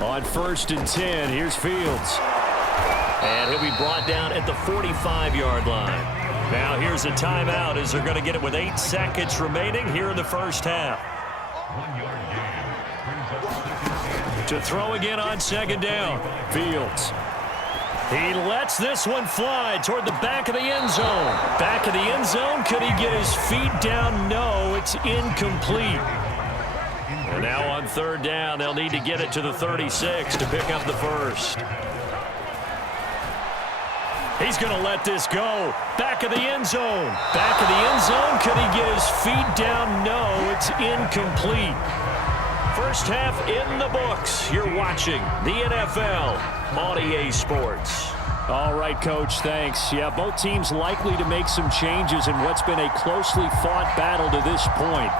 On 1st and 10, here's Fields. And he'll be brought down at the 45-yard line. Now here's a timeout as they're going to get it with 8 seconds remaining here in the first half. To throw again on 2nd down. Fields. He lets this one fly toward the back of the end zone. Back of the end zone. Could he get his feet down? No, it's incomplete. And now on 3rd down, they'll need to get it to the 36 to pick up the first. He's going to let this go. Back of the end zone. Back of the end zone. Could he get his feet down? No, it's incomplete. First half in the books. You're watching the NFL on EA Sports. All right, Coach, thanks. Yeah, both teams likely to make some changes in what's been a closely fought battle to this point.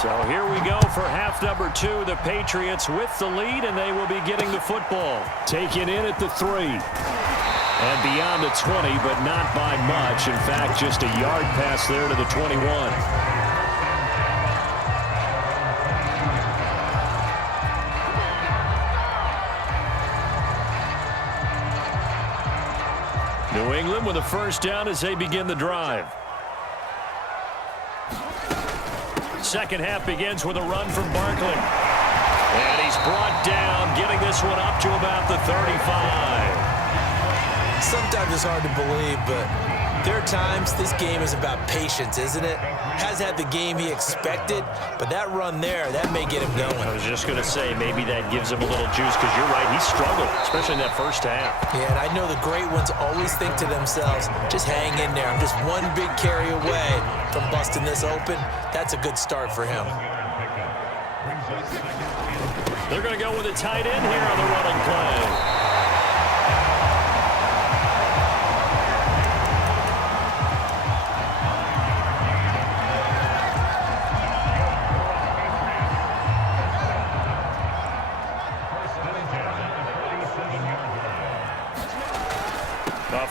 So here we go for half number 2. The Patriots with the lead, and they will be getting the football. Taken in at the 3. And beyond the 20, but not by much. In fact, just a yard pass there to the 21. New England with a first down as they begin the drive. Second half begins with a run from Barkley. And he's brought down, getting this one up to about the 35. Sometimes it's hard to believe, but there are times this game is about patience, isn't it? Has had the game he expected, but that run there, that may get him going. I was just going to say, maybe that gives him a little juice, because you're right, he struggled, especially in that first half. Yeah, and I know the great ones always think to themselves, just hang in there. I'm just one big carry away from busting this open. That's a good start for him. They're going to go with a tight end here on the running play.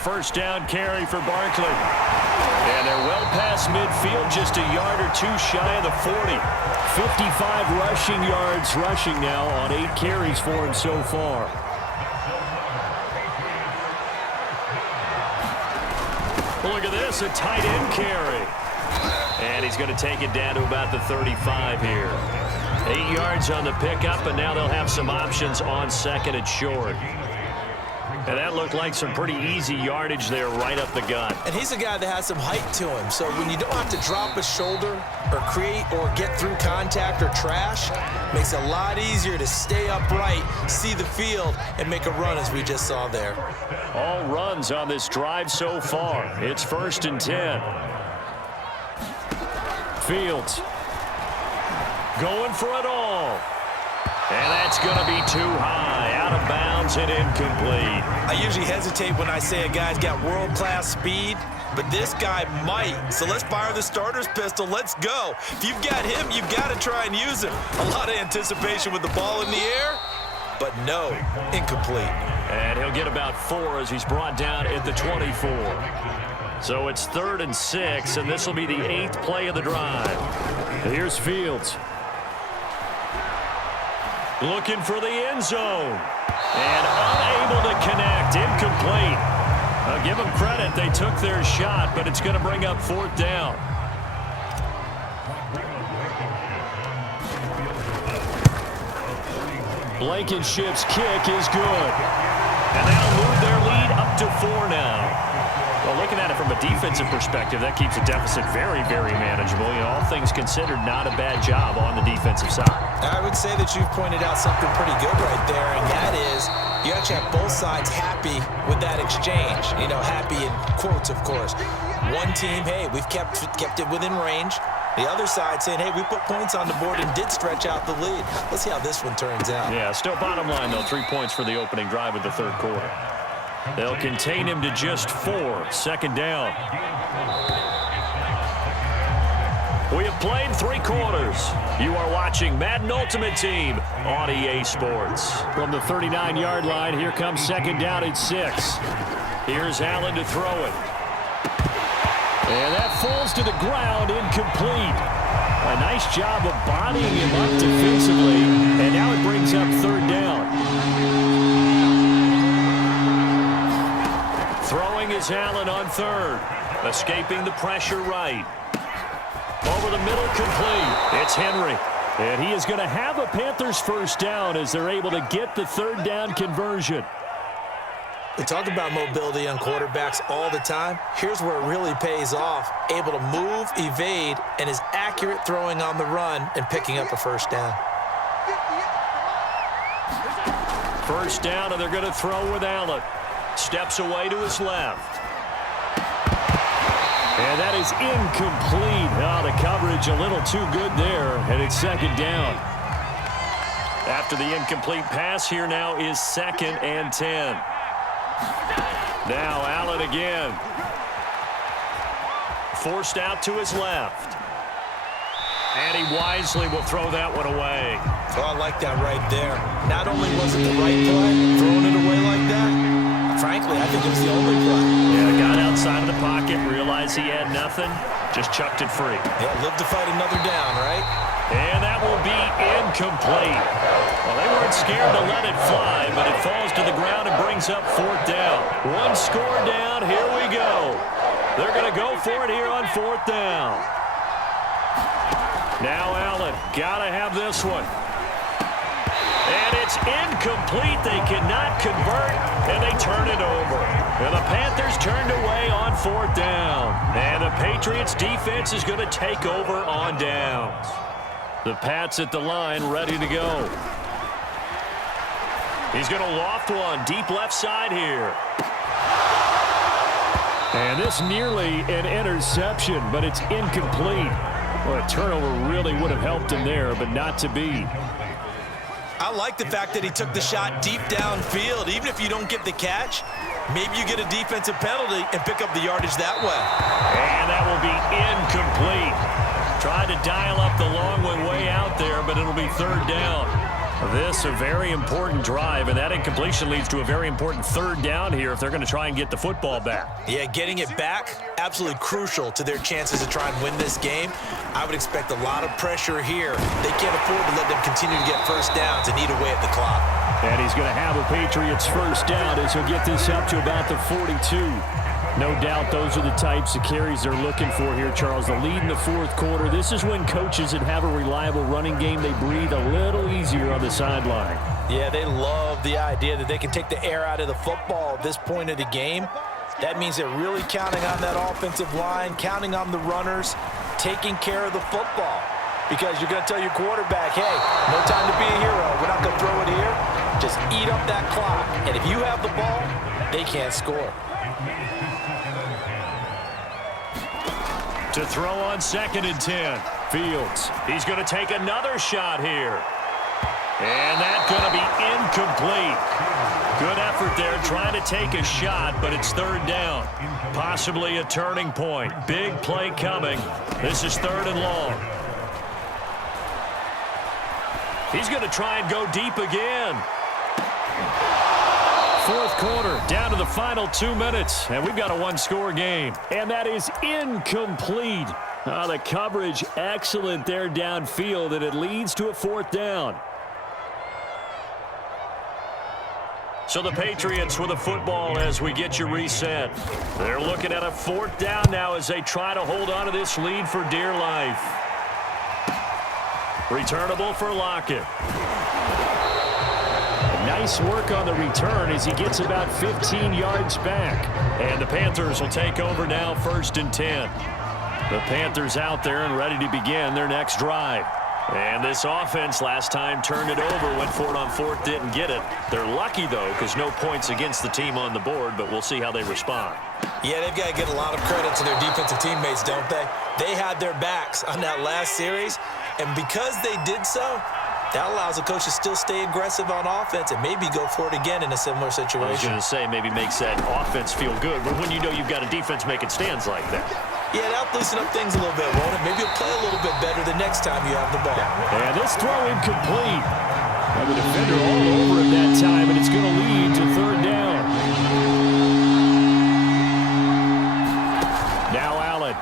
First down carry for Barkley. And they're well past midfield, just a yard or 2 shy of the 40. 55 rushing yards rushing now on 8 carries for him so far. Look at this, a tight end carry. And he's going to take it down to about the 35 here. 8 yards on the pickup, and now they'll have some options on 2nd and short. And that looked like some pretty easy yardage there right up the gut. And he's a guy that has some height to him. So when you don't have to drop a shoulder or create or get through contact or trash, makes it a lot easier to stay upright, see the field, and make a run as we just saw there. All runs on this drive so far. It's 1st and 10. Fields. Going for it all. And that's going to be too high. Out of bounds and incomplete. I usually hesitate when I say a guy's got world-class speed, but this guy might. So let's fire the starter's pistol. Let's go. If you've got him, you've got to try and use him. A lot of anticipation with the ball in the air, but no, incomplete. And he'll get about 4 as he's brought down at the 24. So it's 3rd and 6, and this will be the 8th play of the drive. Here's Fields. Looking for the end zone. And unable to connect. Incomplete. I'll give them credit. They took their shot, but it's going to bring up 4th down. Blankenship's kick is good. And that'll move their lead up to 4 now. Well, looking at it from a defensive perspective, that keeps the deficit very, very manageable. You know, all things considered, not a bad job on the defensive side. I would say that you've pointed out something pretty good right there, and that is you actually have both sides happy with that exchange. You know, happy in quotes, of course. One team, hey, we've kept it within range. The other side saying, hey, we put points on the board and did stretch out the lead. Let's see how this one turns out. Yeah, still bottom line, though, 3 points for the opening drive of the 3rd quarter. They'll contain him to just 4. 2nd down. We have played 3 quarters. You are watching Madden Ultimate Team on EA Sports. From the 39-yard line, here comes 2nd down at 6. Here's Allen to throw it. And that falls to the ground, incomplete. A nice job of bodying him up defensively, and now it brings up 3rd down. is Allen on third. Escaping the pressure right. Over the middle, complete. It's Henry. And he is going to have a Panthers first down as they're able to get the third down conversion. We talk about mobility on quarterbacks all the time. Here's where it really pays off. Able to move, evade, and is accurate throwing on the run and picking up a first down. First down, and they're going to throw with Allen. Steps away to his left. And that is incomplete. Oh, the coverage a little too good there, and it's second down. After the incomplete pass, here now is 2nd and 10. Now Allen again. Forced out to his left. And he wisely will throw that one away. Oh, I like that right there. Not only was it the right play, throwing it away like that, frankly, I think it was the only play. Yeah, got outside of the pocket, realized he had nothing, just chucked it free. Yeah, live to fight another down, right? And that will be incomplete. Well, they weren't scared to let it fly, but it falls to the ground and brings up 4th down. One score down, here we go. They're going to go for it here on 4th down. Now Allen, got to have this one. And it's incomplete. They cannot convert, and they turn it over. And the Panthers turned away on 4th down. And the Patriots defense is going to take over on downs. The Pats at the line, ready to go. He's going to loft one deep left side here. And this nearly an interception, but it's incomplete. Well, a turnover really would have helped him there, but not to be. I like the fact that he took the shot deep downfield. Even if you don't get the catch, maybe you get a defensive penalty and pick up the yardage that way. And that will be incomplete. Tried to dial up the long one way out there, but it'll be 3rd down. This a very important drive, and that incompletion leads to a very important 3rd down here if they're going to try and get the football back. Yeah, getting it back, absolutely crucial to their chances to try and win this game. I would expect a lot of pressure here. They can't afford to let them continue to get first downs and eat away at the clock. And he's going to have a Patriots first down as he'll get this up to about the 42. No doubt those are the types of carries they're looking for here, Charles. The lead in the 4th quarter. This is when coaches that have a reliable running game, they breathe a little easier on the sideline. Yeah, they love the idea that they can take the air out of the football at this point of the game. That means they're really counting on that offensive line, counting on the runners, taking care of the football. Because you're going to tell your quarterback, hey, no time to be a hero. We're not going to throw it here. Just eat up that clock. And if you have the ball, they can't score. To throw on 2nd and 10. Fields. He's going to take another shot here. And that's going to be incomplete. Good effort there trying to take a shot, but it's 3rd down. Possibly a turning point. Big play coming. This is 3rd and long. He's going to try and go deep again. 4th quarter, down to the final 2 minutes, and we've got a one-score game. And that is incomplete. The coverage excellent there downfield, and it leads to a 4th down. So the Patriots with a football as we get you reset. They're looking at a 4th down now as they try to hold on to this lead for dear life. Returnable for Lockett. Nice work on the return as he gets about 15 yards back. And the Panthers will take over now 1st and 10. The Panthers out there and ready to begin their next drive. And this offense last time turned it over, went for it on 4th, didn't get it. They're lucky, though, because no points against the team on the board, but we'll see how they respond. Yeah, they've got to get a lot of credit to their defensive teammates, don't they? They had their backs on that last series, and because they did so, that allows the coach to still stay aggressive on offense and maybe go for it again in a similar situation. I was going to say maybe makes that offense feel good, but when you know you've got a defense making stands like that. Yeah, that'll loosen up things a little bit, won't it? Maybe you'll play a little bit better the next time you have the ball. And this throw incomplete. And the defender all over him that time, and it's going to lead to 3rd down. Now Allen.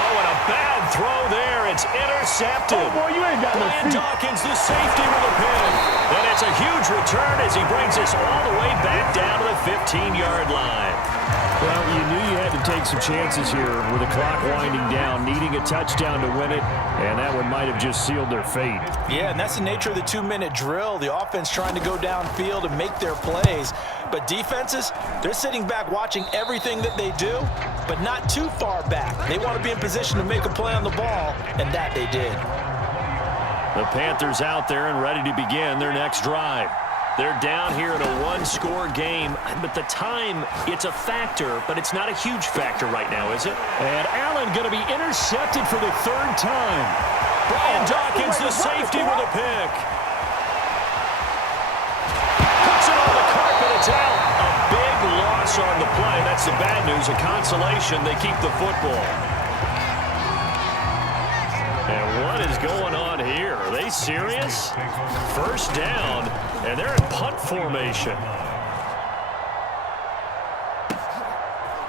Oh, and a bad throw there. It's intercepted. Oh, boy, you ain't got no Brian feet. Dawkins, the safety with a pick. And it's a huge return as he brings us all the way back down to the 15-yard line. Well, you knew you had to take some chances here with the clock winding down, needing a touchdown to win it, and that one might have just sealed their fate. Yeah, and that's the nature of the 2-minute drill. The offense trying to go downfield and make their plays. But defenses, they're sitting back watching everything that they do, but not too far back. They want to be in position to make a play on the ball, and that they did. The Panthers out there and ready to begin their next drive. They're down here in a one-score game, but the time, it's a factor, but it's not a huge factor right now, is it? And Allen going to be intercepted for the third time. Brian Dawkins, the safety with a pick. Puts it on the carpet, it's out. A big loss on the play. That's the bad news. A consolation, they keep the football. And what is going on here? Are they serious? First down, and they're in punt formation.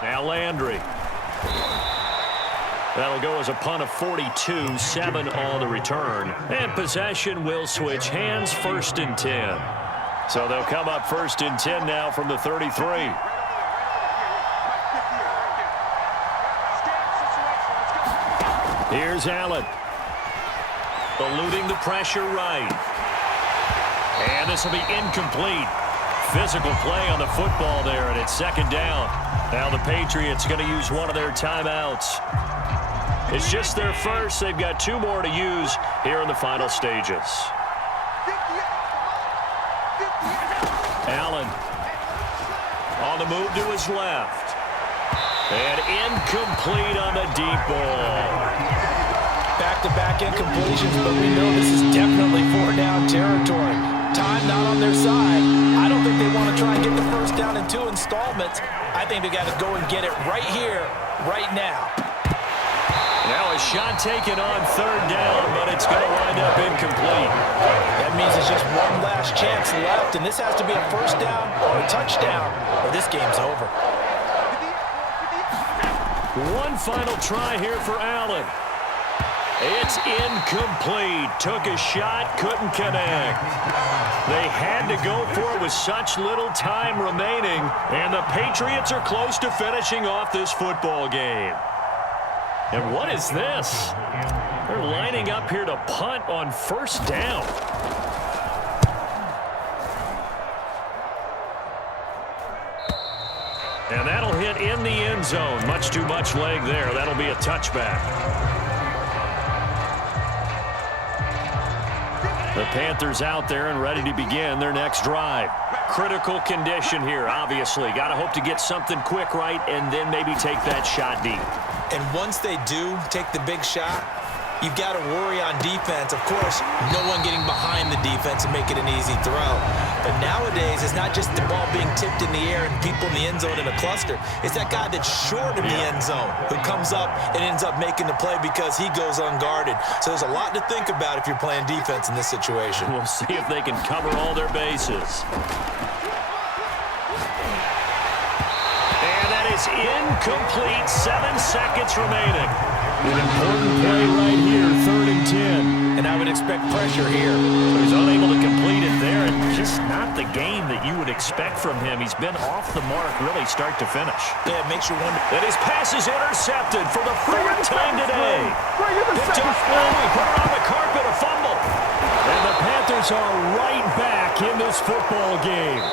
Now Landry. That'll go as a punt of 42, 7 on the return. And possession will switch hands, 1st and 10. So they'll come up 1st and 10 now from the 33. Here's Allen. Eluding the pressure right. And this will be incomplete. Physical play on the football there, and it's 2nd down. Now the Patriots going to use one of their timeouts. It's just their first. They've got 2 more to use here in the final stages. Allen on the move to his left. And incomplete on the deep ball. Back-to-back incompletions, but we know this is definitely 4-down territory. Time not on their side. I don't think they want to try and get the first down in 2 installments. I think they got to go and get it right here, right now. Now a shot taken on 3rd down, but it's going to wind up incomplete. That means there's just one last chance left, and this has to be a first down or a touchdown, or this game's over. One final try here for Allen. It's incomplete. Took a shot, couldn't connect. They had to go for it with such little time remaining, and the Patriots are close to finishing off this football game. And what is this? They're lining up here to punt on 1st down. And that'll hit in the end zone. Much too much leg there. That'll be a touchback. The Panthers out there and ready to begin their next drive. Critical condition here, obviously. Got to hope to get something quick right and then maybe take that shot deep. And once they do take the big shot, you've got to worry on defense. Of course, no one getting behind the defense and make it an easy throw. But nowadays, it's not just the ball being tipped in the air and people in the end zone in a cluster. It's that guy that's short in the end zone who comes up and ends up making the play because he goes unguarded. So there's a lot to think about if you're playing defense in this situation. We'll see if they can cover all their bases. Is incomplete. 7 seconds remaining. An important play right here, 3rd and 10. And I would expect pressure here. So he's unable to complete it there, and just not the game that you would expect from him. He's been off the mark really start to finish. Yeah, it makes you wonder. And his pass is intercepted for the 4th time today. Picked up, he put it on the carpet, a fumble. And the Panthers are right back in this football game.